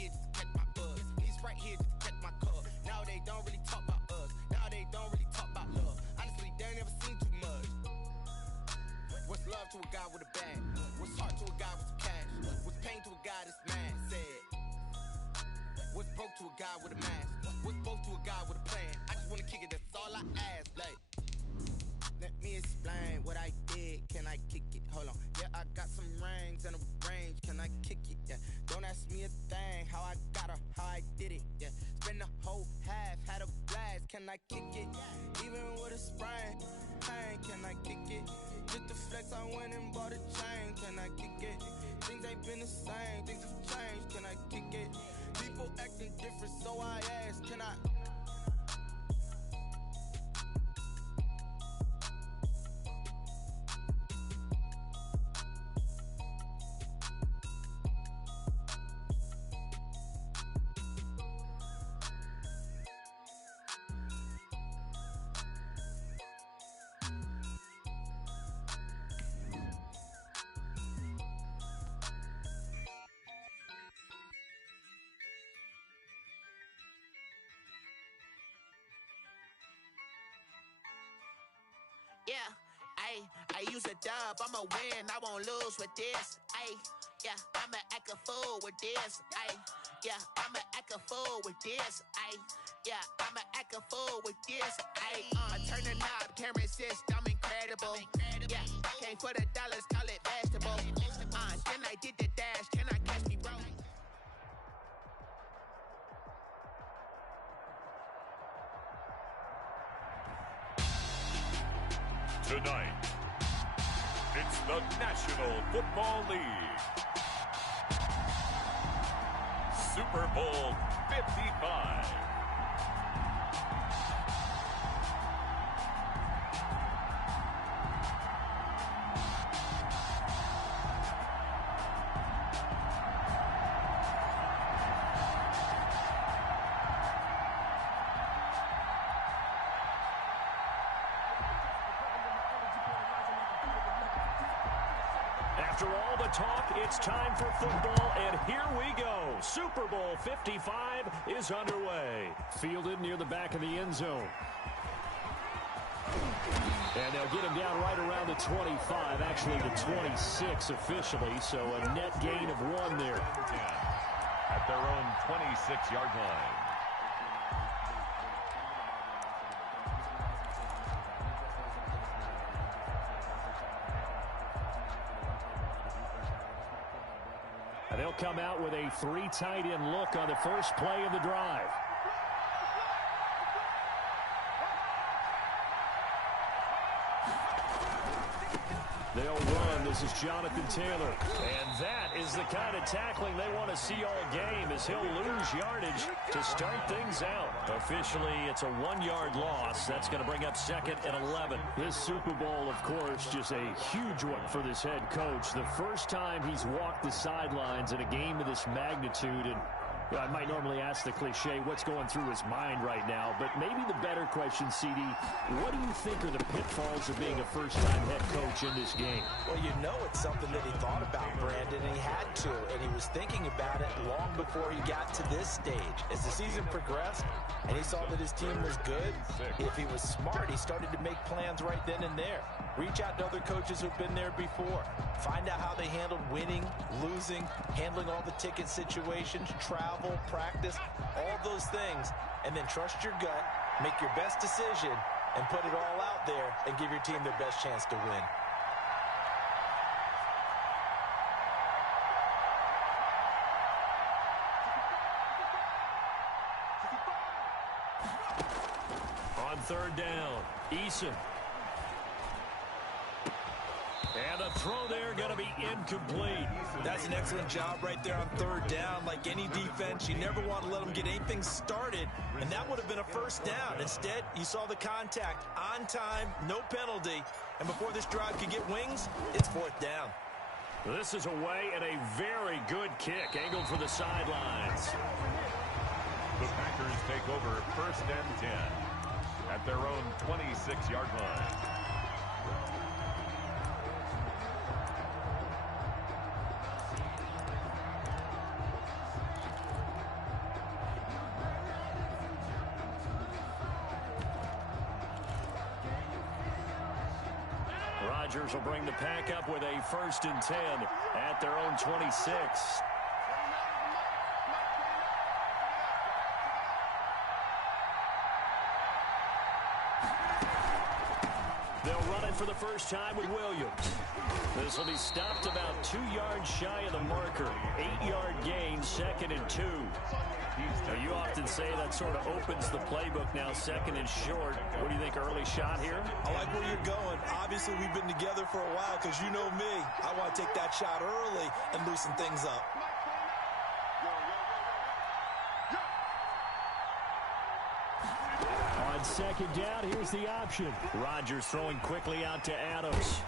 ear just to catch my buzz. These right here just to catch my cup. Now they don't really talk about us. Now they don't really talk about love. Honestly, they ain't never seen too much. What's love to a guy with a bag? What's heart to a guy with some cash? What's pain to a guy that's mad? Said. What's broke to a guy with a mask? What's both to a guy with a plan? I just wanna kick it, that's all I ask. Like, let me explain what I did. Can I kick it? Hold on. Yeah, I got some rings and a range. Can I kick it? Yeah. Don't ask me a thing. How I got her, how I did it. Yeah. Spend the whole half, had a blast. Can I kick it? Even with a sprain, pain. Can I kick it? Just to flex, I went and bought a chain. Can I kick it? Things ain't been the same. Things have changed. Can I kick it? People acting different, so I ask, can I? Yeah, I use a dub, I'ma win, I won't lose with this. Yeah, I'ma act a fool with this. Yeah, I'ma act a fool with this. Yeah, I'ma act a fool with this. Turn the knob, camera assist, I'm incredible. Yeah, came for the dollars, call it vegetable. Then I did the dash, can I catch me, bro? Tonight, it's the National Football League. Super Bowl 55. After all the talk, it's time for football, and here we go. Super Bowl 55 is underway. Fielded near the back of the end zone. And they'll get him down right around the 25, actually the 26 officially, so a net gain of 1 there. At their own 26-yard line. And they'll come out with a 3 tight end look on the first play of the drive. They'll run. This is Jonathan Taylor. And that is the kind of tackling they want to see all game, as he'll lose yardage to start things out. Officially, it's a 1-yard loss. That's going to bring up 2nd and 11. This Super Bowl, of course, just a huge one for this head coach. The first time he's walked the sidelines in a game of this magnitude, and I might normally ask the cliche, what's going through his mind right now? But maybe the better question, CD, what do you think are the pitfalls of being a first-time head coach in this game? Well, you know it's something that he thought about, Brandon, and he had to. And he was thinking about it long before he got to this stage. As the season progressed and he saw that his team was good, if he was smart, he started to make plans right then and there. Reach out to other coaches who've been there before. Find out how they handled winning, losing, handling all the ticket situations, travel, practice, all those things, and then trust your gut, make your best decision, and put it all out there and give your team their best chance to win. On 3rd down, Eason. And the throw there going to be incomplete. That's an excellent job right there on 3rd down. Like any defense, you never want to let them get anything started, and that would have been a first down. Instead, you saw the contact on time, no penalty, and before this drive could get wings, it's 4th down. This is away and a very good kick, angled for the sidelines. The Packers take over 1st and 10 at their own 26-yard line. Rodgers will bring the pack up with a 1st and 10 at their own 26. They'll run it for the first time with Williams. This will be stopped about 2 yards shy of the marker. 8-yard gain, 2nd and 2. Now, you often say that sort of opens the playbook now, 2nd and short. What do you think, early shot here? I like where you're going. Obviously, we've been together for a while because you know me. I want to take that shot early and loosen things up. On 2nd down, here's the option. Rodgers throwing quickly out to Adams.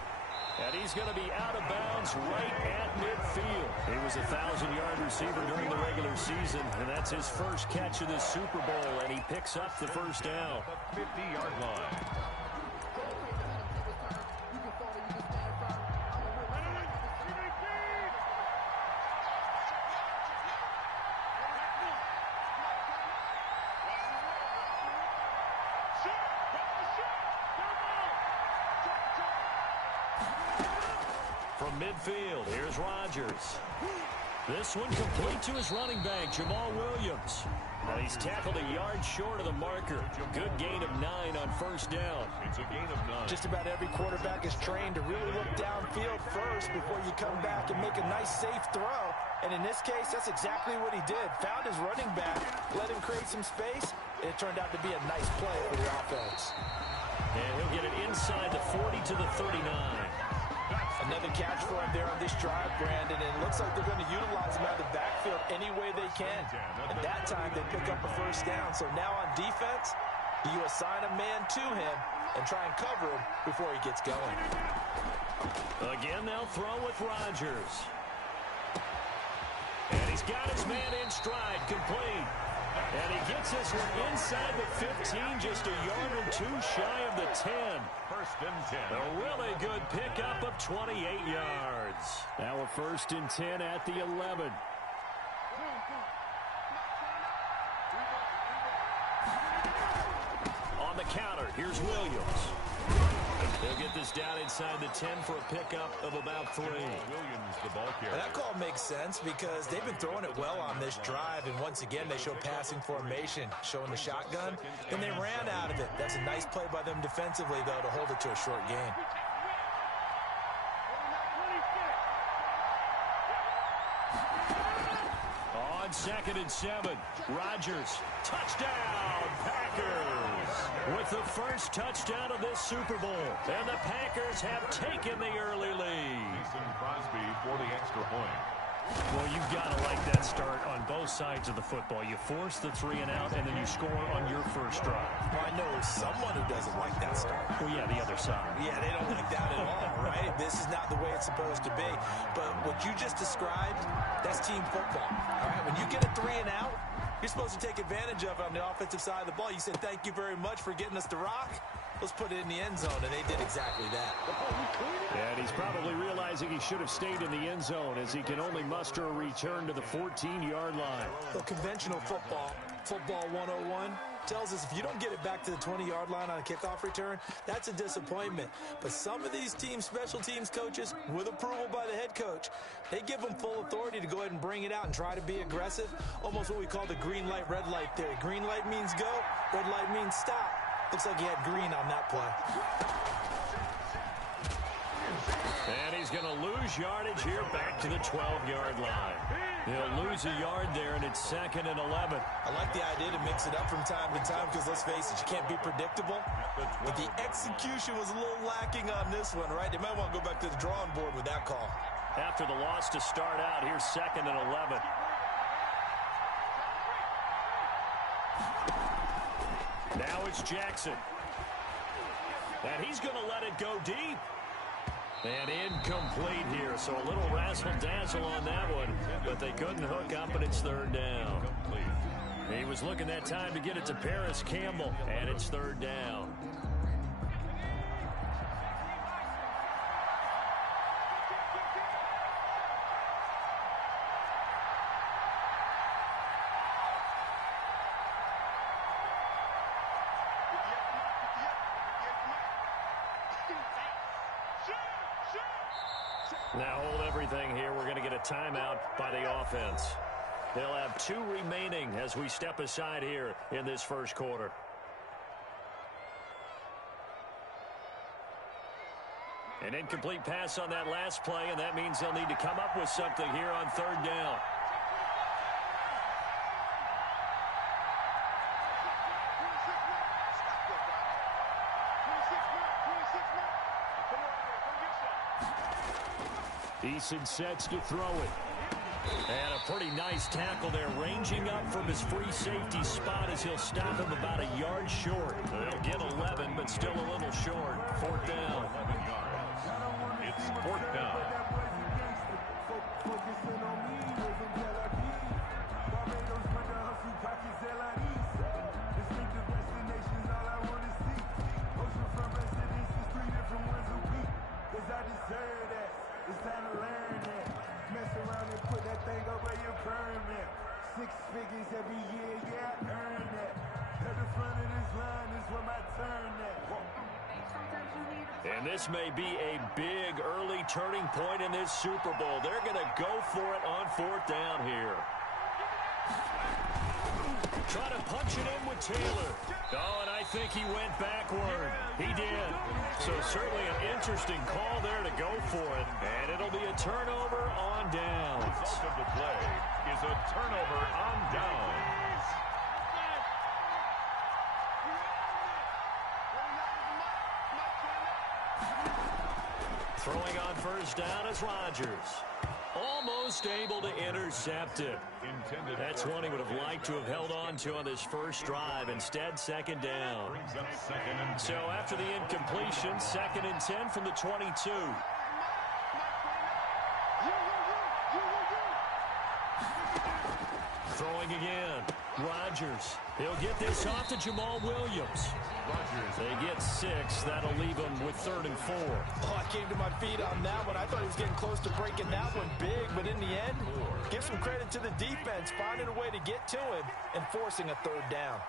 And he's going to be out of bounds right at midfield. He was a 1,000-yard receiver during the regular season, and that's his first catch of the Super Bowl, and he picks up the 1st down. 50-yard line. From midfield, here's Rodgers. This one complete to his running back, Jamal Williams. And he's tackled a yard short of the marker. Good gain of 9 on 1st down. It's a gain of 9. Just about every quarterback is trained to really look downfield first before you come back and make a nice, safe throw. And in this case, that's exactly what he did. Found his running back, let him create some space, and it turned out to be a nice play for the offense. And he'll get it inside the 40 to the 39. Another catch for him there on this drive, Brandon, and it looks like they're going to utilize him out of the backfield any way they can. And that time, they pick up a 1st down. So now on defense, you assign a man to him and try and cover him before he gets going. Again, they'll throw with Rodgers. And he's got his man in stride, complete. And he gets this one inside the 15, just a yard or 2 shy of the 10. 1st and 10. A really good pickup of 28 yards. Now a 1st and 10 at the 11. On the counter, here's Williams. They'll get this down inside the 10 for a pickup of about 3. Williams, the ball carrier. And that call makes sense because they've been throwing it well on this drive, and once again, they show passing formation, showing the shotgun, and they ran out of it. That's a nice play by them defensively, though, to hold it to a short gain. On 2nd and 7, Rodgers, touchdown, Packers, with the first touchdown of this Super Bowl. And the Packers have taken the early lead. Mason Crosby for the extra point. Well, you've got to like that start on both sides of the football. You force the 3 and out, and then you score on your first drive. Well, I know someone who doesn't like that start. Well, yeah, the other side. Yeah, they don't like that at all, right? This is not the way it's supposed to be. But what you just described, that's team football, all right? When you get a 3 and out, you're supposed to take advantage of it on the offensive side of the ball. You said, thank you very much for getting us the rock. Let's put it in the end zone, and they did exactly that. And he's probably realizing he should have stayed in the end zone as he can only muster a return to the 14-yard line. Well, conventional football 101, tells us if you don't get it back to the 20-yard line on a kickoff return, that's a disappointment. But some of these teams, special teams coaches, with approval by the head coach, they give them full authority to go ahead and bring it out and try to be aggressive, almost what we call the green light, red light theory. Green light means go, red light means stop. Looks like he had green on that play. And he's going to lose yardage here back to the 12-yard line. He'll lose a yard there, and it's 2nd and 11. I like the idea to mix it up from time to time because, let's face it, you can't be predictable. But the execution was a little lacking on this one, right? They might want to go back to the drawing board with that call. After the loss to start out, here's 2nd and 11. Now it's Jackson. And he's going to let it go deep. And incomplete here, so a little razzle-dazzle on that one, but they couldn't hook up, and it's 3rd down. He was looking that time to get it to Paris Campbell, and it's 3rd down. Now hold everything here. We're going to get a timeout by the offense. They'll have 2 remaining as we step aside here in this first quarter. An incomplete pass on that last play, and that means they'll need to come up with something here on 3rd down. Eason sets to throw it. And a pretty nice tackle there, ranging up from his free safety spot as he'll stop him about a yard short. They'll get 11, but still a little short. 4th down. 11 yards. It's 4th down. It's time to learn that. Mess around and put that thing over your permit. 6 figures every year, yeah, I earn that. At the front of this line is where my turn at. And this may be a big early turning point in this Super Bowl. They're going to go for it on 4th down here. Try to punch it in with Taylor. Oh, and I think he went backward. He did. So certainly an interesting call there to go for it. And it'll be a turnover on downs. The result of the play is a turnover on downs. Throwing on 1st down is Rodgers. Almost able to intercept it. That's one he would have liked to have held on to on this first drive. Instead, 2nd down. So after the incompletion, 2nd and 10 from the 22. Throwing again. Rodgers. He'll get this off to Jamal Williams. They get 6. That'll leave them with 3rd and 4. Oh, I came to my feet on that one. I thought he was getting close to breaking that one big, but in the end, give some credit to the defense, finding a way to get to him and forcing a 3rd down.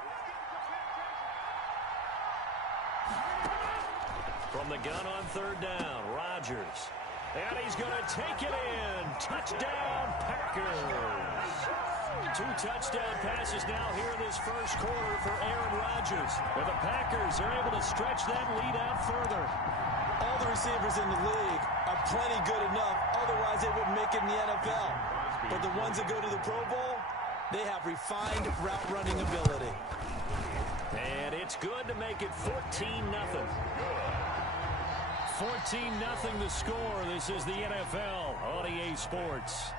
From the gun on 3rd down, Rodgers. And he's going to take it in. Touchdown, Packers. 2 touchdown passes now here in this first quarter for Aaron Rodgers. And the Packers are able to stretch that lead out further. All the receivers in the league are plenty good enough. Otherwise, they wouldn't make it in the NFL. But the ones that go to the Pro Bowl, they have refined route running ability. And it's good to make it 14-0. 14-0 the score. This is the NFL on EA Sports.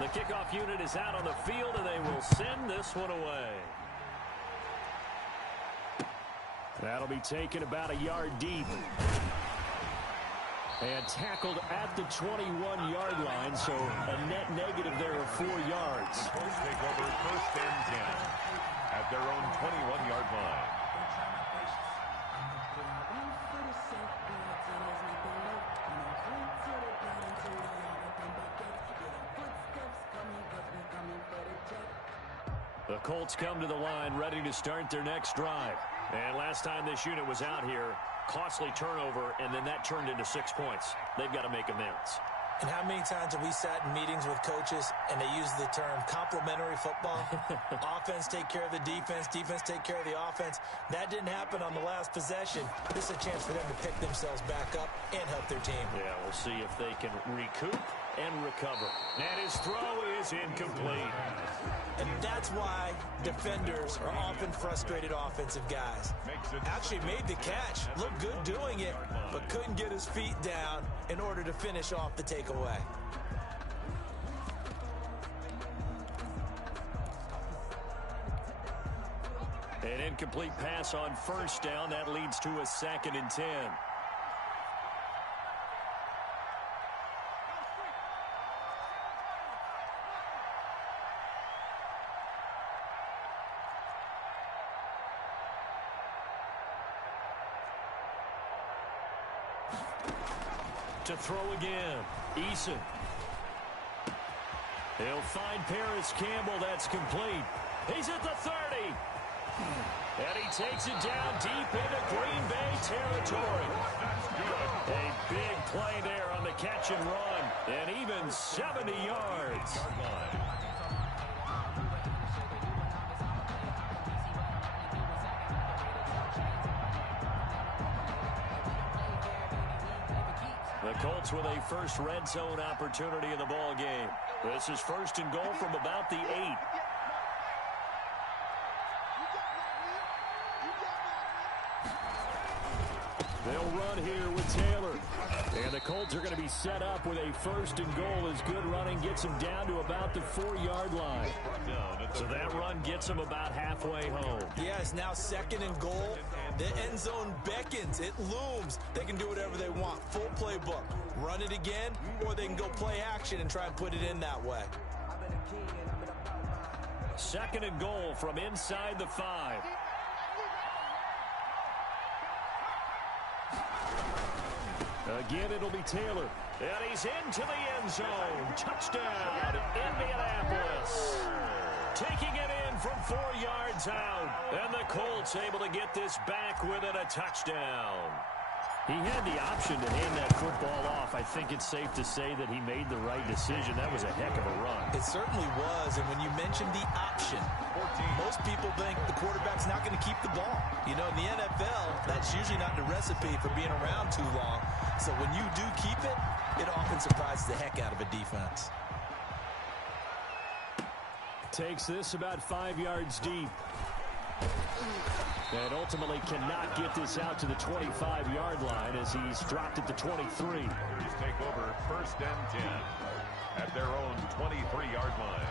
The kickoff unit is out on the field, and they will send this one away. That'll be taken about a yard deep. And tackled at the 21-yard line, so a net negative there of 4 yards. Colts take over 1st and 10 at their own 21-yard line. The Colts come to the line ready to start their next drive. And last time this unit was out here, costly turnover, and then that turned into 6 points. They've got to make amends. And how many times have we sat in meetings with coaches and they use the term complementary football? Offense take care of the defense, defense take care of the offense. That didn't happen on the last possession. This is a chance for them to pick themselves back up and help their team. Yeah, we'll see if they can recoup and recover. And his throw is incomplete. And that's why defenders are often frustrated offensive guys. Actually made the catch, looked good doing it, but couldn't get his feet down in order to finish off the takeaway. An incomplete pass on 1st down. That leads to a 2nd and 10. To throw again. Eason He'll find Paris Campbell. That's complete. He's at the 30. And he takes it down deep into Green Bay territory. A big play there on the catch and run. And even 70 yards. The Colts with a first red zone opportunity in the ball game. This is first and goal from about the 8. They'll run here with Taylor. And the Colts are going to be set up with a first and goal as good running gets them down to about the 4-yard line. So that run gets them about halfway home. Yeah, it's now second and goal. The end zone beckons. It looms. They can do whatever they want. Full playbook. Run it again, or they can go play action and try and put it in that way. Second and goal from inside the 5. Again, it'll be Taylor. And he's into the end zone. Touchdown, Indianapolis. Taking it in from 4 yards out. And the Colts able to get this back within a touchdown. He had the option to hand that football off. I think it's safe to say that he made the right decision. That was a heck of a run. It certainly was. And when you mentioned the option, most people think the quarterback's not going to keep the ball. You know, in the NFL, that's usually not the recipe for being around too long. So when you do keep it, it often surprises the heck out of a defense. Takes this about 5 yards deep. And ultimately cannot get this out to the 25-yard line as he's dropped at the 23. Take over first and 10 at their own 23-yard line.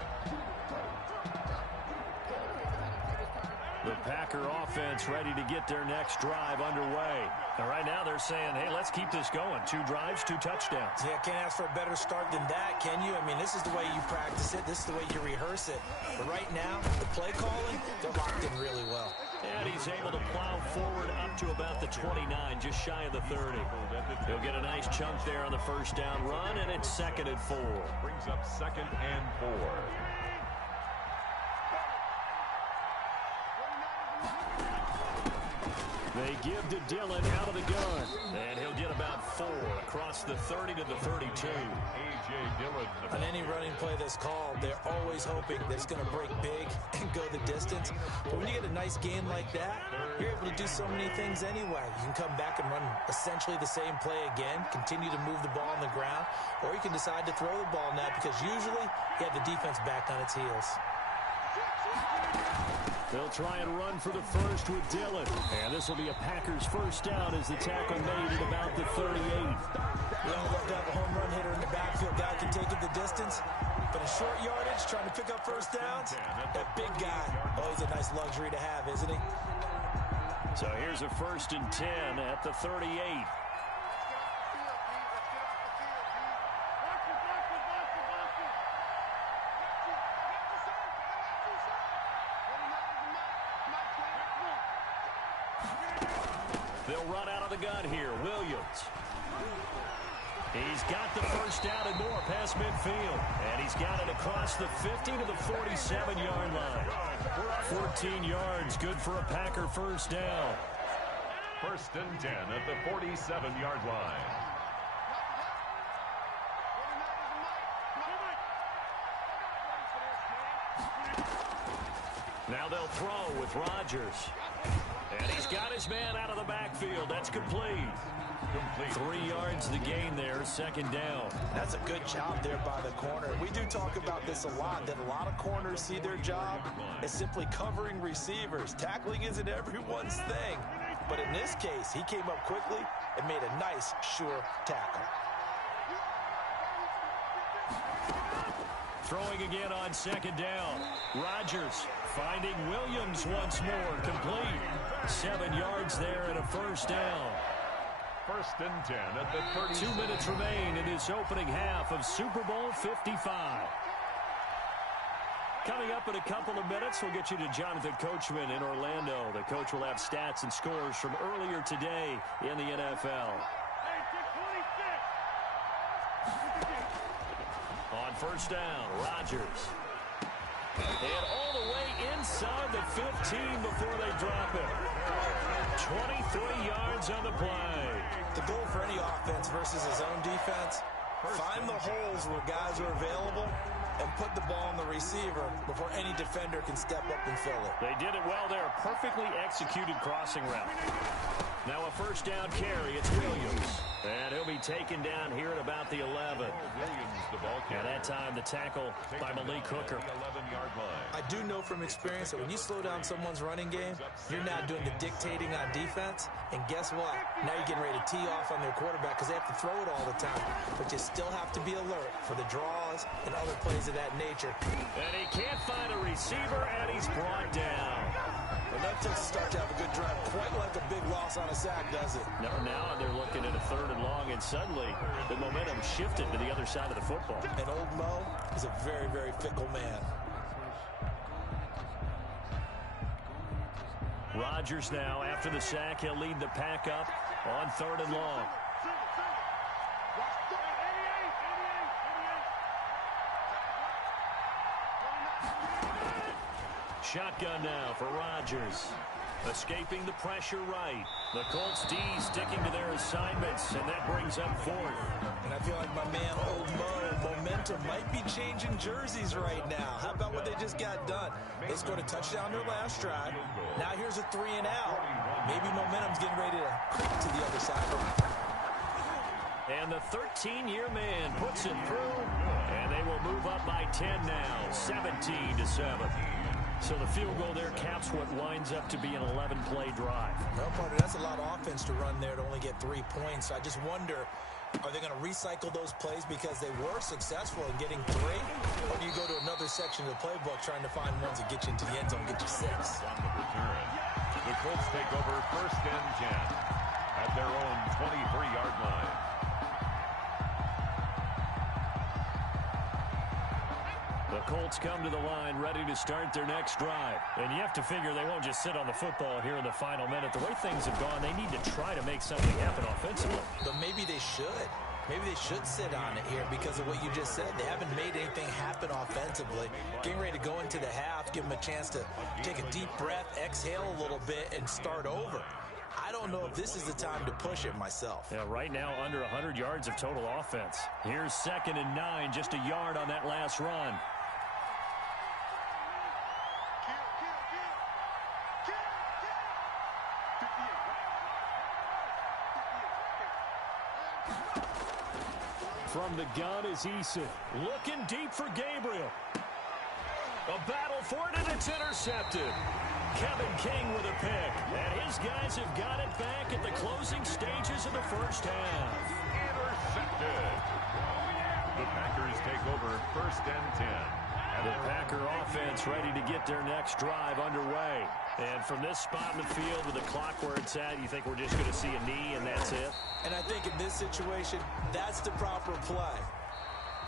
The Packer offense ready to get their next drive underway. And right now they're saying, hey, let's keep this going. 2 drives, 2 touchdowns. Yeah, can't ask for a better start than that, can you? I mean, this is the way you practice it. This is the way you rehearse it. But right now, the play calling, they're locked in really well. And he's able to plow forward up to about the 29, just shy of the 30. He'll get a nice chunk there on the first down run, and it's second and 4. Brings up second and 4. They give to Dillon out of the gun. And he'll get about 4 across the 30 to the 32. A.J. Dillon. On any running play that's called, they're always hoping that it's going to break big and go the distance. But when you get a nice game like that, you're able to do so many things anyway. You can come back and run essentially the same play again, continue to move the ball on the ground, or you can decide to throw the ball now because usually you have the defense back on its heels. They'll try and run for the first with Dillon. And this will be a Packers first down as the tackle made at about the 38. We all love to have a home run hitter in the backfield. Guy can take it the distance. But in short yardage, trying to pick up first downs, that big guy, always a nice luxury to have, isn't he? So here's a first and 10 at the 38. They'll run out of the gun here. Williams. He's got the first down and more past midfield. And he's got it across the 50 to the 47-yard line. 14 yards, good for a Packer first down. First and 10 at the 47-yard line. Now they'll throw with Rodgers. And he's got his man out of the backfield. That's complete. 3 yards the gain there, second down. That's a good job there by the corner. We do talk about this a lot, that a lot of corners see their job as simply covering receivers. Tackling isn't everyone's thing. But in this case, he came up quickly and made a nice, sure tackle. Throwing again on second down. Rodgers finding Williams once more, complete. 7 yards there and a first down. First and 10 at the 30. 2 minutes remain in this opening half of Super Bowl 55. Coming up in a couple of minutes, we'll get you to Jonathan Coachman in Orlando. The coach will have stats and scores from earlier today in the NFL. On first down. Rodgers. And all the way inside the 15 before they drop it. 23 yards on the play. The goal for any offense versus his own defense, find the holes where guys are available and put the ball on the receiver before any defender can step up and fill it. They did it well there. Perfectly executed crossing route. Now a first down carry. It's Williams. And he'll be taken down here at about the 11. At that time, the tackle by Malik Hooker. I do know from experience that when you slow down someone's running game, you're now doing the dictating on defense. And guess what? Now you're getting ready to tee off on their quarterback because they have to throw it all the time. But you still have to be alert for the draws and other plays of that nature. And he can't find a receiver, and he's brought down. And that takes a start to have a good drive. Quite like a big loss on a sack, does it? Now they're looking at a 3rd and long, and suddenly the momentum shifted to the other side of the football. And old Mo is a very, very fickle man. Rodgers now, after the sack, he'll lead the pack up on 3rd and long. Shotgun now for Rodgers. Escaping the pressure right. The Colts D sticking to their assignments, and that brings up 4th. And I feel like my man, old Mo, momentum might be changing jerseys right now. How about what they just got done? They scored a touchdown their last drive. Now here's a 3 and out. Maybe momentum's getting ready to creep to the other side. And the 13-year man puts it through, and they will move up by 10 now, 17-7. So the field goal there caps what winds up to be an 11-play drive. Well, partner, that's a lot of offense to run there to only get 3 points. So I just wonder, are they going to recycle those plays because they were successful in getting 3? Or do you go to another section of the playbook trying to find ones that get you into the end zone, get you 6? On the return, the Colts take over 1st and 10 at their own 23-yard line. The Colts come to the line ready to start their next drive. And you have to figure they won't just sit on the football here in the final minute. The way things have gone, they need to try to make something happen offensively. But maybe they should. Maybe they should sit on it here because of what you just said. They haven't made anything happen offensively. Getting ready to go into the half, give them a chance to take a deep breath, exhale a little bit, and start over. I don't know if this is the time to push it myself. Yeah, right now under 100 yards of total offense. Here's 2nd and 9, just a yard on that last run. From the gun is Eason. Looking deep for Gabriel. A battle for it, and it's intercepted. Kevin King with a pick. And his guys have got it back at the closing stages of the first half. Intercepted. The Packers take over 1st and 10. The Packer offense ready to get their next drive underway. And from this spot in the field with the clock where it's at, you think we're just going to see a knee and that's it? And I think in this situation, that's the proper play.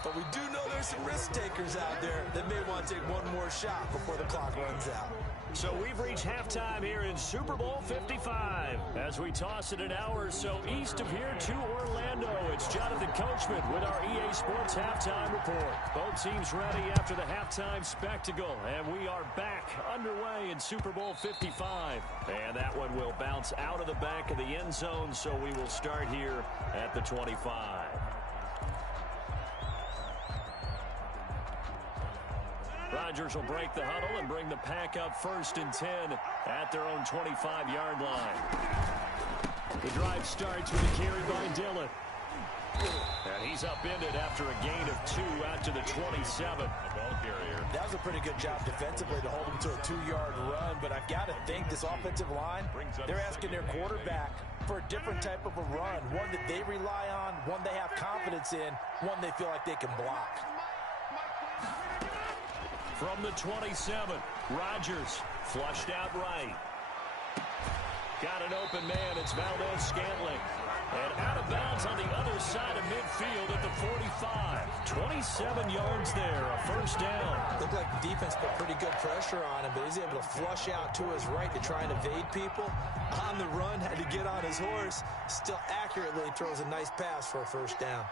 But we do know there's some risk takers out there that may want to take one more shot before the clock runs out. So we've reached halftime here in Super Bowl 55. As we toss it an hour or so east of here to Orlando, it's Jonathan Coachman with our EA Sports Halftime Report. Both teams ready after the halftime spectacle, and we are back underway in Super Bowl 55. And that one will bounce out of the back of the end zone, so we will start here at the 25. Rodgers will break the huddle and bring the pack up 1st and 10 at their own 25-yard line. The drive starts with a carry by Dillon. And he's upended after a gain of 2 out to the 27. The ball carrier. That was a pretty good job defensively to hold him to a 2-yard run, but I've got to think this offensive line, they're asking their quarterback for a different type of a run, one that they rely on, one they have confidence in, one they feel like they can block. From the 27, Rodgers flushed out right. Got an open man. It's Valdez-Scantling. And out of bounds on the other side of midfield at the 45. 27 yards there, a first down. Looked like the defense put pretty good pressure on him, but he's able to flush out to his right to try and evade people. On the run, had to get on his horse. Still accurately throws a nice pass for a first down.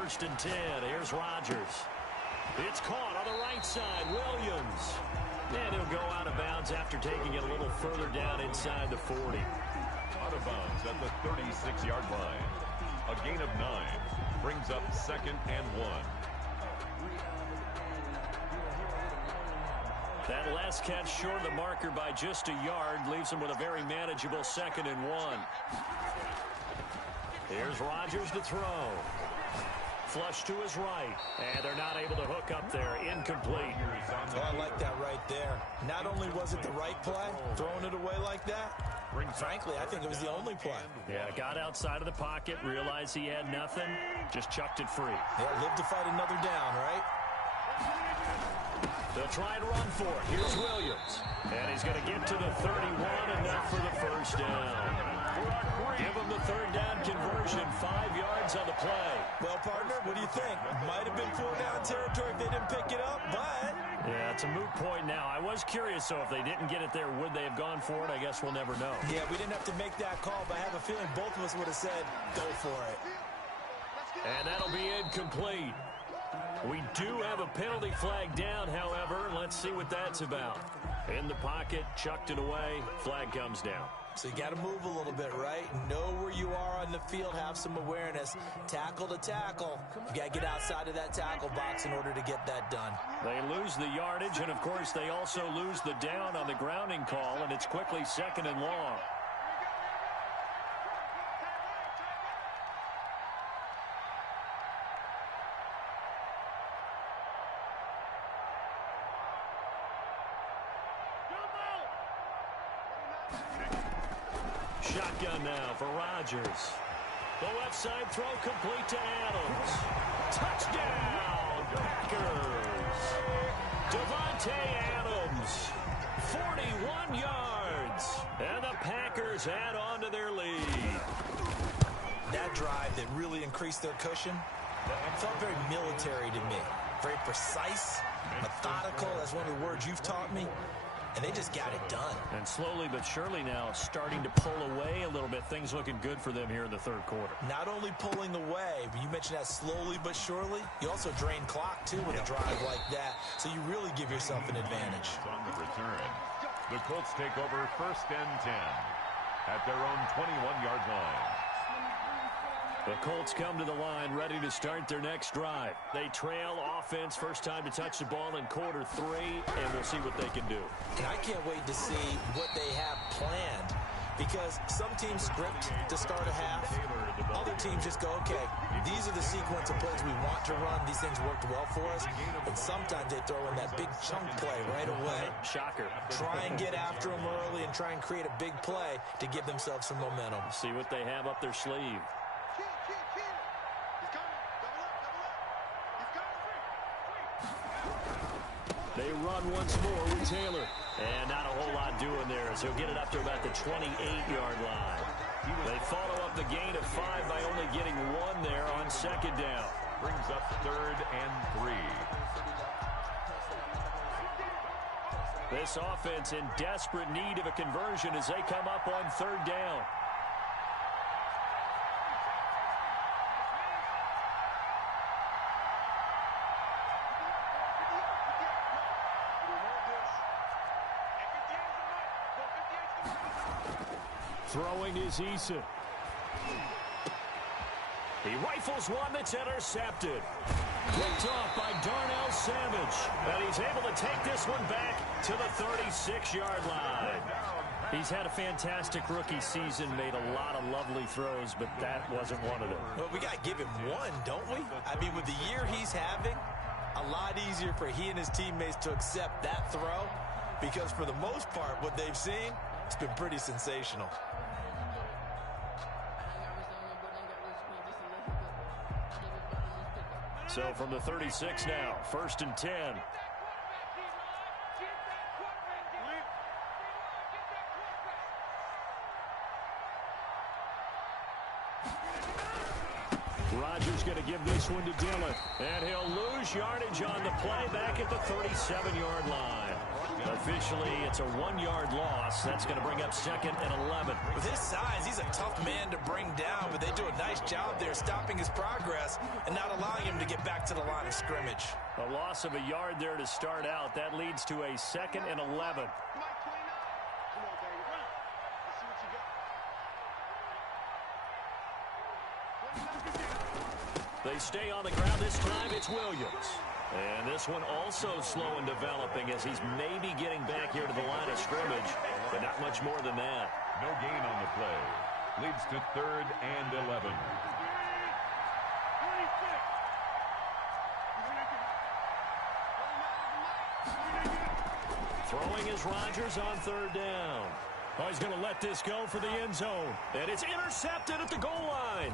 1st and 10. Here's Rodgers. It's caught on the right side. Williams. And he'll go out of bounds after taking it a little further down inside the 40. Out of bounds at the 36-yard line. A gain of 9 brings up 2nd and 1. That last catch short of the marker by just a yard leaves him with a very manageable 2nd and 1. Here's Rodgers to throw. Flush to his right. And they're not able to hook up there. Incomplete. Oh, I like that right there. Not only was it the right play, throwing it away like that, frankly, I think it was the only play. Yeah, got outside of the pocket, realized he had nothing, just chucked it free. Yeah, live to fight another down, right? They'll try and run for it. Here's Williams. And he's going to get to the 31, enough for the first down. Give him the 3rd down conversion, 5 yards on the play. Well, partner, what do you think? Might have been 4-down territory if they didn't pick it up, but... Yeah, it's a moot point now. I was curious, so if they didn't get it there, would they have gone for it? I guess we'll never know. Yeah, we didn't have to make that call, but I have a feeling both of us would have said, go for it. And that'll be incomplete. We do have a penalty flag down, however. Let's see what that's about. In the pocket, chucked it away, flag comes down. So you got to move a little bit, right? Know where you are on the field, have some awareness. Tackle to tackle. You got to get outside of that tackle box in order to get that done. They lose the yardage, and of course they also lose the down on the grounding call, and it's quickly 2nd and long. Shotgun now for Rodgers. The left side throw complete to Adams. Touchdown, Packers. Devontae Adams, 41 yards. And the Packers add on to their lead. That drive that really increased their cushion felt very military to me. Very precise, methodical. That's one of the words you've taught me. And they just got it done. And slowly but surely now starting to pull away a little bit. Things looking good for them here in the 3rd quarter. Not only pulling away, but you mentioned that slowly but surely. You also drain clock, too, with a drive like that. So you really give yourself an advantage. On the return, the Colts take over 1st and 10 at their own 21-yard line. The Colts come to the line ready to start their next drive. They trail offense, first time to touch the ball in quarter 3, and we'll see what they can do. And I can't wait to see what they have planned, because some teams script to start a half. Other teams just go, okay, these are the sequence of plays we want to run. These things worked well for us. And sometimes they throw in that big chunk play right away. Shocker. Try and get after them early and try and create a big play to give themselves some momentum. See what they have up their sleeve. They run once more with Taylor. And not a whole lot doing there, as he'll get it up to about the 28-yard line. They follow up the gain of 5 by only getting 1 there on 2nd down. Brings up 3rd and 3. This offense in desperate need of a conversion as they come up on 3rd down. Throwing is Eason. He rifles one that's intercepted. Picked off by Darnell Savage. And he's able to take this one back to the 36-yard line. He's had a fantastic rookie season, made a lot of lovely throws, but that wasn't one of them. Well, we got to give him one, don't we? I mean, with the year he's having, a lot easier for he and his teammates to accept that throw, because for the most part, what they've seen, it's been pretty sensational. So from the 36 now, 1st and 10. Rodgers going to give this one to Dillon. And he'll lose yardage on the play back at the 37-yard line. Officially, it's a 1-yard loss. That's going to bring up 2nd and 11. With his size, he's a tough man to bring down, but they do a nice job there stopping his progress and not allowing him to get back to the line of scrimmage. A loss of a yard there to start out. That leads to a 2nd and 11. They stay on the ground. This time it's Williams. And this one also slow in developing as he's maybe getting back here to the line of scrimmage, but not much more than that. No gain on the play. Leads to 3rd and 11. Throwing is Rodgers on 3rd down. Oh, he's going to let this go for the end zone. And it's intercepted at the goal line.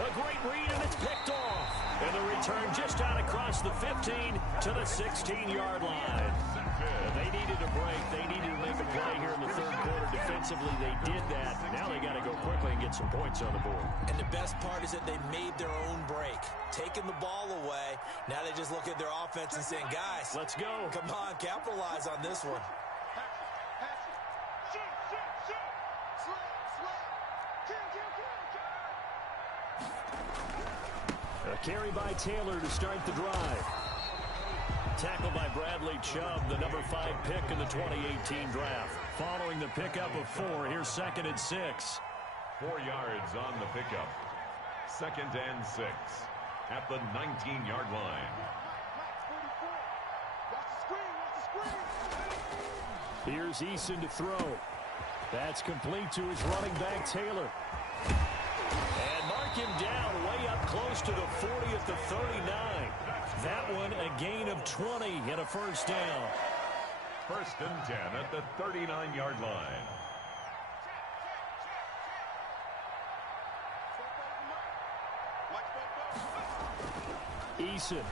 A great read, and it's picked off. And the return just out across the 15 to the 16-yard line. And they needed a break. They needed to make a play here in the 3rd quarter. Defensively, they did that. Now they got to go quickly and get some points on the board. And the best part is that they made their own break. Taking the ball away. Now they just look at their offense and saying, guys, let's go. Come on, capitalize on this one. A carry by Taylor to start the drive. Tackled by Bradley Chubb, the number 5 pick in the 2018 draft. Following the pickup of 4, here's 2nd and 6. 4 yards on the pickup. 2nd and 6 at the 19-yard line. Here's Eason to throw. That's complete to his running back, Taylor. And mark him down way up close to the 40 at the 39. That one a gain of 20 and a 1st down. 1st and 10 at the 39-yard line. Eason.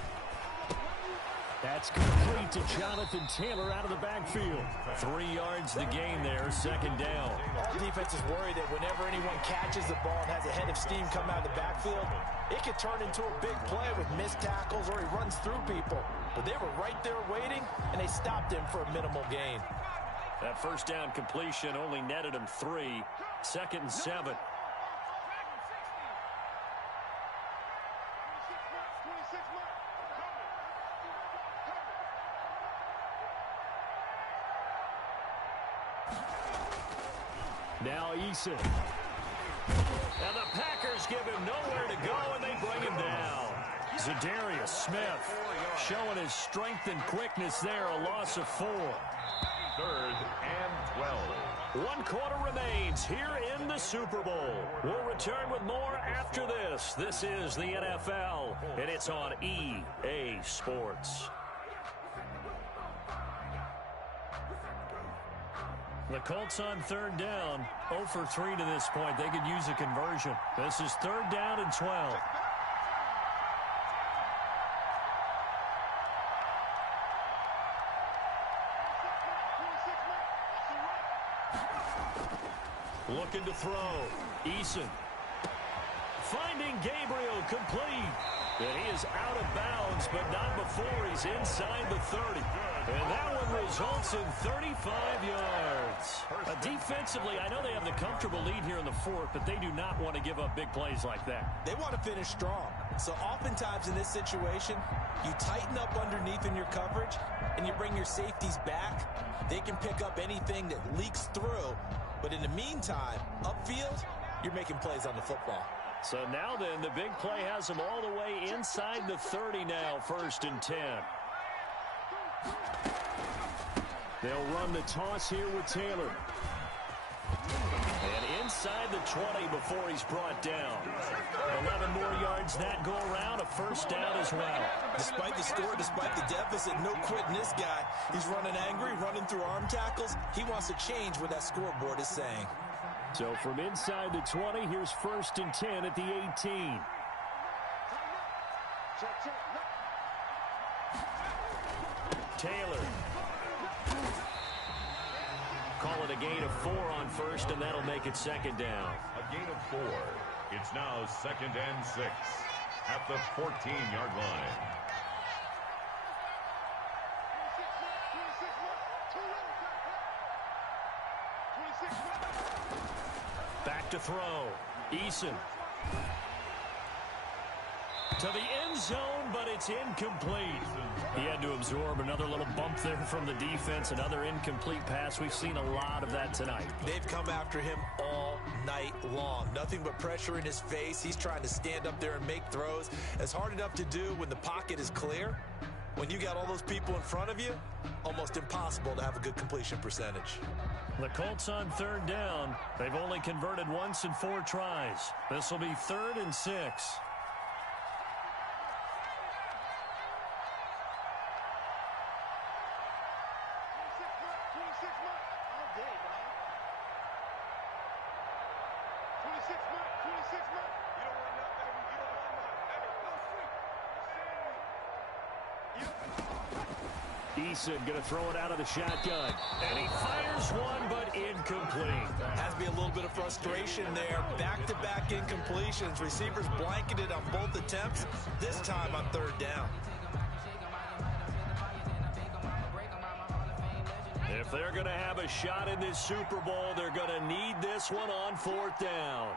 That's complete to Jonathan Taylor out of the backfield. 3 yards the gain there, 2nd down. All defenses worry that whenever anyone catches the ball and has a head of steam come out of the backfield, it could turn into a big play with missed tackles or he runs through people. But they were right there waiting, and they stopped him for a minimal gain. That 1st down completion only netted him 3. 2nd and 7. Now Eason. And the Packers give him nowhere to go, and they bring him down. Zadarius Smith showing his strength and quickness there, a loss of 4. 3rd and 12. 1 quarter remains here in the Super Bowl. We'll return with more after this. This is the NFL, and it's on EA Sports. The Colts on 3rd down, 0 for 3 to this point. They could use a conversion. This is 3rd down and 12. Looking to throw. Eason. Finding Gabriel complete. And he is out of bounds, but not before he's inside the 30. And that one results in 35 yards. Defensively, I know they have the comfortable lead here in the 4th, but they do not want to give up big plays like that. They want to finish strong. So oftentimes in this situation, you tighten up underneath in your coverage, and you bring your safeties back. They can pick up anything that leaks through. But in the meantime, upfield, you're making plays on the football. So now then, the big play has them all the way inside the 30 now, 1st and 10. They'll run the toss here with Taylor. And inside the 20 before he's brought down. 11 more yards that go around, a 1st down as well. Despite the score, despite the deficit, no quitting this guy. He's running angry, running through arm tackles. He wants to change what that scoreboard is saying. So from inside the 20, here's 1st and 10 at the 18. Taylor. Call it a gain of 4 on 1st, and that'll make it 2nd down. A gain of 4. It's now 2nd and 6 at the 14-yard line. Back to throw. Eason. To the end zone, but it's incomplete. He had to absorb another little bump there from the defense, another incomplete pass. We've seen a lot of that tonight. They've come after him all night long. Nothing but pressure in his face. He's trying to stand up there and make throws. It's hard enough to do when the pocket is clear. When you got all those people in front of you, almost impossible to have a good completion percentage. The Colts on 3rd down. They've only converted once in 4 tries. This will be 3rd and 6. Eason going to throw it out of the shotgun. And he fires one, but incomplete. Has to be a little bit of frustration there. Back-to-back incompletions. Receivers blanketed on both attempts, this time on 3rd down. If they're going to have a shot in this Super Bowl, they're going to need this one on 4th down.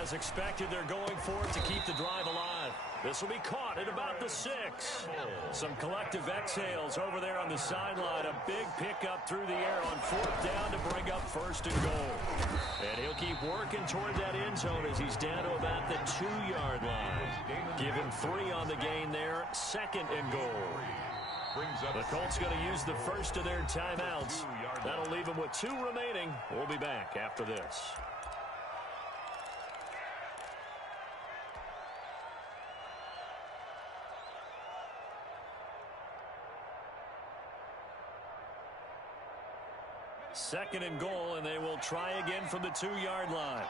As expected, they're going for it to keep the drive alive. This will be caught at about the 6. Some collective exhales over there on the sideline. A big pickup through the air on 4th down to bring up 1st and goal. And he'll keep working toward that end zone as he's down to about the 2-yard line. Give him 3 on the gain there. 2nd and goal. The Colts going to use the first of their timeouts. That'll leave them with 2 remaining. We'll be back after this. Second and goal, and they will try again from the 2-yard line.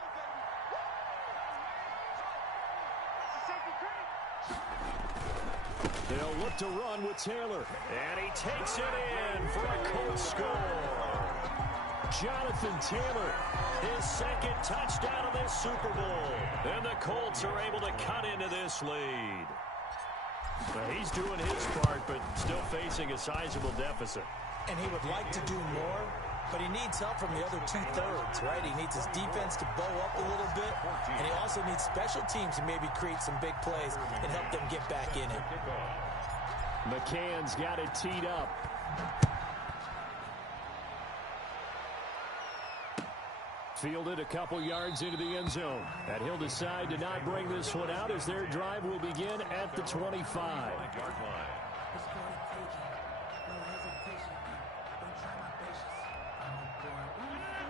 They'll look to run with Taylor. And he takes it in for a Colts score. Jonathan Taylor, his 2nd touchdown of this Super Bowl. And the Colts are able to cut into this lead. Well, he's doing his part, but still facing a sizable deficit. And he would like to do more, but he needs help from the other 2/3, right? He needs his defense to bow up a little bit, and he also needs special teams to maybe create some big plays and help them get back in it. McCann's got it teed up. Fielded a couple yards into the end zone. And he'll decide to not bring this one out as their drive will begin at the 25.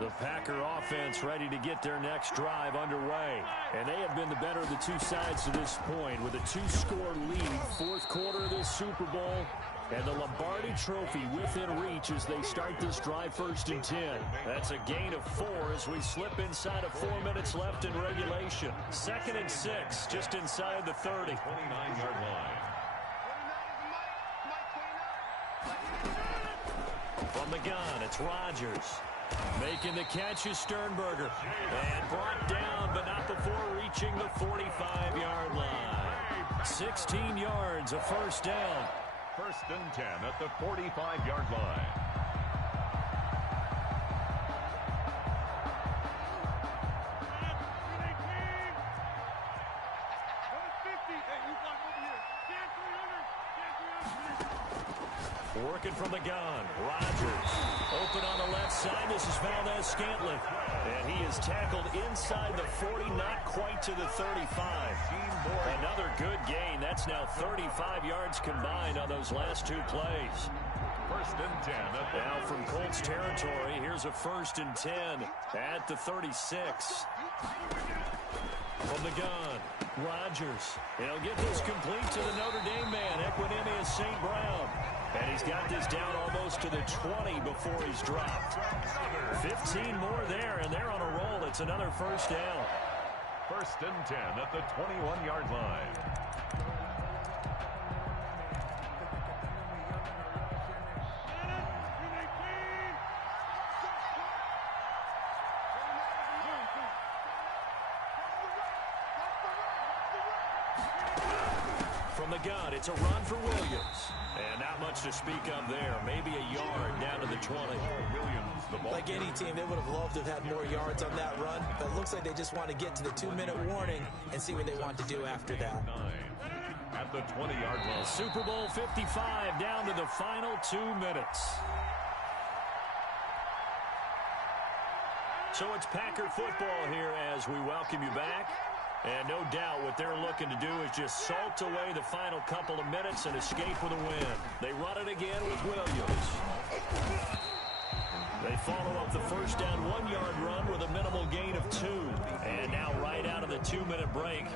The Packer offense ready to get their next drive underway. And they have been the better of the 2 sides to this point with a 2-score lead. 4th quarter of this Super Bowl. And the Lombardi Trophy within reach as they start this drive 1st and 10. That's a gain of 4 as we slip inside of 4 minutes left in regulation. 2nd and 6 just inside the 30. 29-yard line. From the gun, it's Rodgers. Making the catch is Sternberger. And brought down, but not before reaching the 45-yard line. 16 yards, a 1st down. 1st and 10 at the 45-yard line. Working from the gun. Rodgers. Open on the left side. This is Valdez-Scantling. And he is tackled inside the 40, not quite to the 35. Another good gain. That's now 35 yards combined on those last 2 plays. 1st and 10. Now from Colts territory, here's a 1st and 10 at the 36. From the gun, Rodgers. He'll get this complete to the Notre Dame man, Equinemius St. Brown. And he's got this down almost to the 20 before he's dropped. 15 more there, and they're on a roll. It's another first down. First and 10 at the 21-yard line. From the gun, it's a run for Williams. And not much to speak of there. Maybe a yard down to the 20. Williams, the ball. Like any team, they would have loved to have had more yards on that run. But it looks like they just want to get to the 2-minute warning and see what they want to do after that. At the 20-yard line. Super Bowl 55 down to the final 2 minutes. So it's Packer football here as we welcome you back. And no doubt what they're looking to do is just salt away the final couple of minutes and escape with a win. They run it again with Williams. They follow up the first down 1-yard run with a minimal gain of 2. And now right out of the 2-minute break,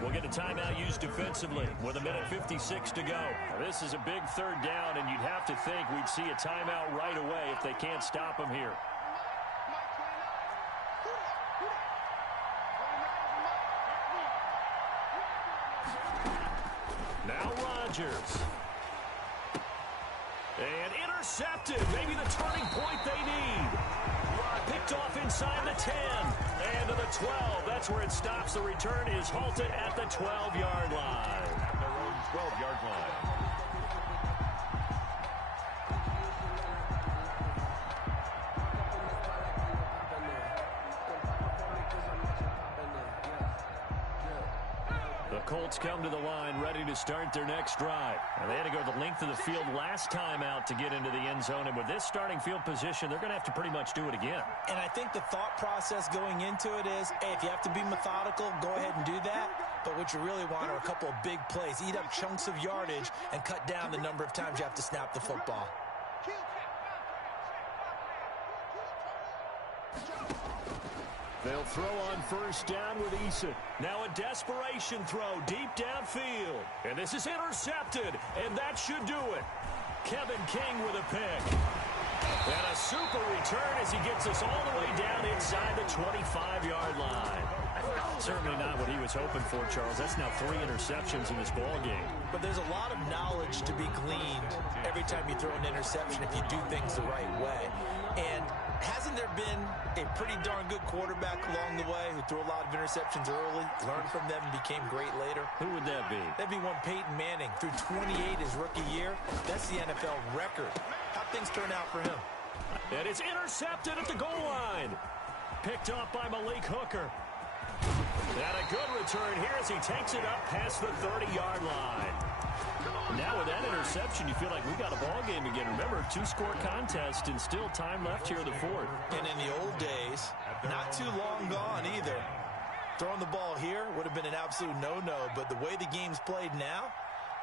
we'll get a timeout used defensively with 1:56 to go. Now, this is a big third down, and you'd have to think we'd see a timeout right away if they can't stop them here. Now Rodgers. And intercepted. Maybe the turning point they need. Picked off inside the 10. And to the 12. That's where it stops. The return is halted at the 12-yard line. Their own 12-yard line. Colts come to the line ready to start their next drive. And they had to go the length of the field last time out to get into the end zone. And with this starting field position, they're going to have to pretty much do it again. And I think the thought process going into it is, hey, if you have to be methodical, go ahead and do that. But what you really want are a couple of big plays. Eat up chunks of yardage and cut down the number of times you have to snap the football. They'll throw on first down with Eason. Now a desperation throw deep downfield. And this is intercepted, and that should do it. Kevin King with a pick. And a super return as he gets us all the way down inside the 25-yard line. Certainly not what he was hoping for, Charles. That's now 3 interceptions in this ball game. But there's a lot of knowledge to be gleaned every time you throw an interception if you do things the right way. And hasn't there been a pretty darn good quarterback along the way who threw a lot of interceptions early, learned from them, and became great later? Who would that be? That'd be one Peyton Manning. Threw 28 his rookie year. That's the NFL record. How'd things turn out for him? And it's intercepted at the goal line. Picked off by Malik Hooker. And a good return here as he takes it up past the 30-yard line. Now with that interception, you feel like we got a ball game again. Remember, 2-score contest and still time left here in the fourth. And in the old days, not too long gone either. Throwing the ball here would have been an absolute no-no, but the way the game's played now,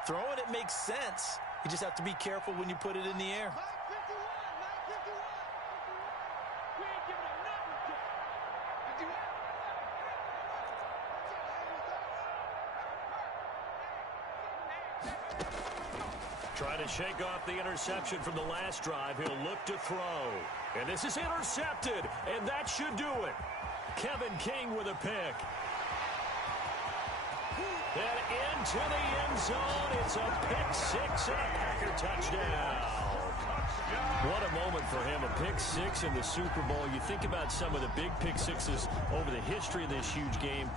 throwing it makes sense. You just have to be careful when you put it in the air. Trying to shake off the interception from the last drive. He'll look to throw. And this is intercepted, and that should do it. Kevin King with a pick. And into the end zone. It's a pick six and a Packer touchdown. What a moment for him, a pick six in the Super Bowl. You think about some of the big pick sixes over the history of this huge game.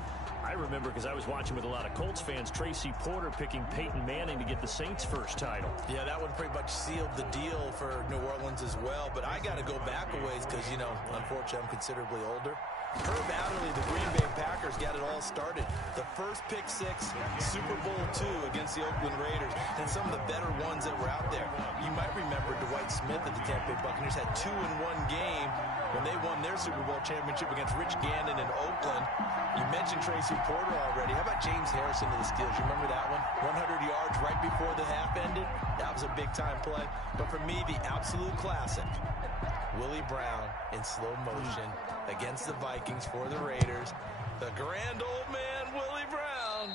I remember because I was watching with a lot of Colts fans, Tracy Porter picking Peyton Manning to get the Saints' first title. Yeah, that one pretty much sealed the deal for New Orleans as well. But I got to go back a ways because, you know, unfortunately, I'm considerably older. Herb Adderley, the Green Bay Packers, got it all started. The first pick six, Super Bowl II against the Oakland Raiders, and some of the better ones that were out there. You might remember Dwight Smith at the Tampa Bay Buccaneers had 2 in one game when they won their Super Bowl championship against Rich Gannon in Oakland. You mentioned Tracy Porter already. How about James Harrison to the Steelers? You remember that one? 100 yards right before the half ended. That was a big-time play. But for me, the absolute classic, Willie Brown in slow motion against the Vikings for the Raiders. The grand old man, Willie Brown,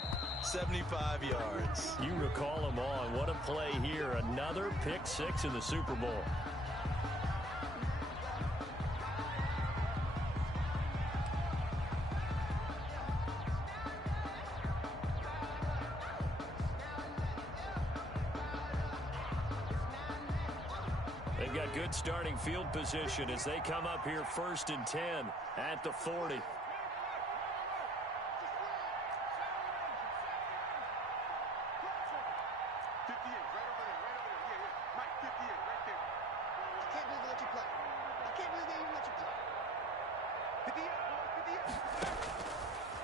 75 yards. You recall them on. What a play here. Another pick six in the Super Bowl. They've got good starting field position as they come up here 1st and 10 at the 40.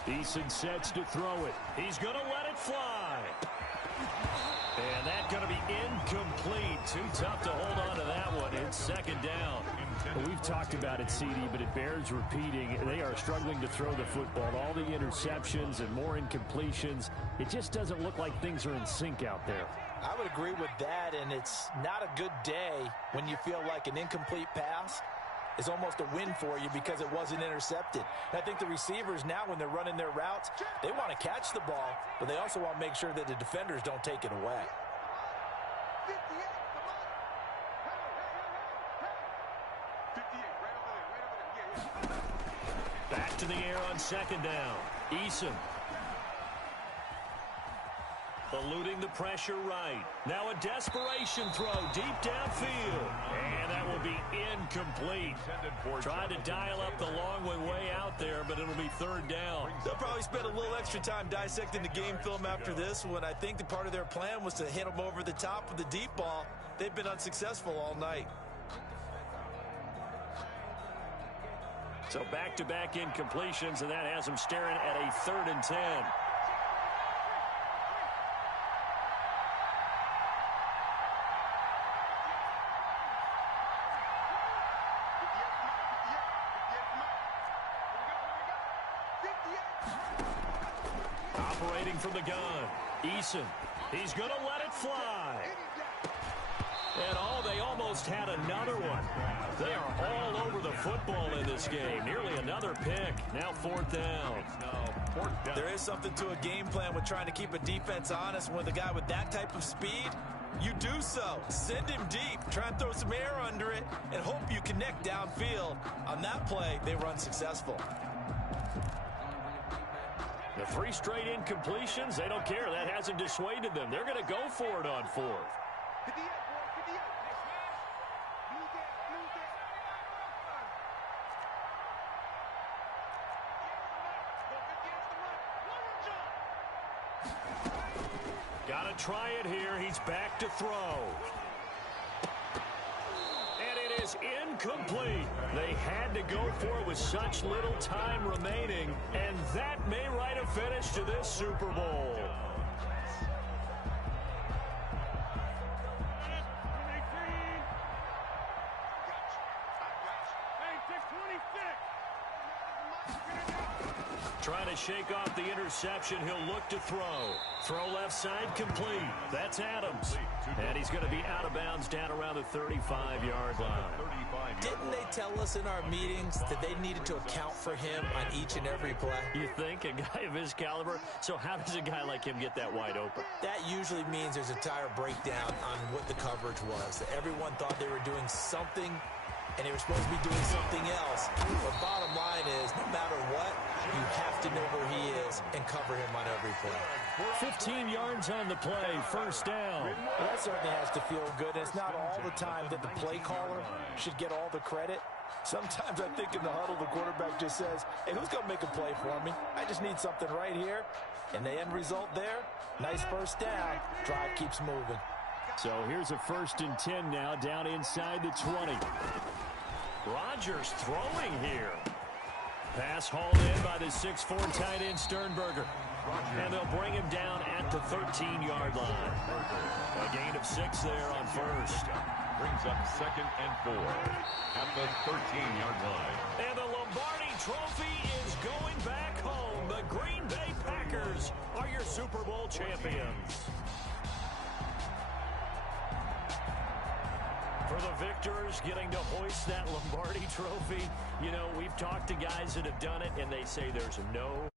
Eason sets to throw it. He's going to let it fly. And that's going to be incomplete. Too tough to hold on to that one. It's 2nd down. Well, we've talked about it, CD, but it bears repeating. They are struggling to throw the football. All the interceptions and more incompletions. It just doesn't look like things are in sync out there. I would agree with that, and it's not a good day when you feel like an incomplete pass is almost a win for you because it wasn't intercepted. And I think the receivers now, when they're running their routes, they want to catch the ball, but they also want to make sure that the defenders don't take it away. Back to the air on 2nd down. Eason. Eluding the pressure right. Now a desperation throw deep downfield. And that will be incomplete. Tried to dial up the long way out there, but it'll be 3rd down. They'll probably spend a little extra time dissecting the game film after this one. I think the part of their plan was to hit them over the top with the deep ball. They've been unsuccessful all night. So back-to-back incompletions, and that has them staring at a 3rd and 10. Operating from the gun, Eason. He's going to let it fly. And they almost had another one. They are all over the football in this game. Nearly another pick. Now 4th down. There is something to a game plan with trying to keep a defense honest. With a guy with that type of speed, you do so. Send him deep. Try and throw some air under it and hope you connect downfield. On that play, they were unsuccessful. The 3 straight incompletions, they don't care. That hasn't dissuaded them. They're going to go for it on 4th. Got to try it here. He's back to throw. And it is incomplete. They had to go for it with such little time remaining, and that may write a finish to this Super Bowl. Trying to shake off the interception. He'll look to throw. Throw left side complete. That's Adams. And he's going to be out of bounds down around the 35-yard line. Didn't they tell us in our meetings that they needed to account for him on each and every play? You think? A guy of his caliber? So how does a guy like him get that wide open? That usually means there's a tire breakdown on what the coverage was. That everyone thought they were doing something, and they were supposed to be doing something else. But bottom line is, no matter what, you have to know where he is and cover him on every play. 15 yards on the play, 1st down. Well, that certainly has to feel good. It's not all the time that the play caller should get all the credit. Sometimes I think in the huddle, the quarterback just says, hey, who's going to make a play for me? I just need something right here. And the end result there, nice 1st down. Drive keeps moving. So here's a 1st and 10 now, down inside the 20. Rodgers throwing here. Pass hauled in by the 6'4" tight end Sternberger. And they'll bring him down at the 13-yard line. A gain of 6 there on 1st. Brings up 2nd and 4 at the 13-yard line. And the Lombardi Trophy is going back home. The Green Bay Packers are your Super Bowl champions. For the victors getting to hoist that Lombardi Trophy, you know, we've talked to guys that have done it, and they say there's no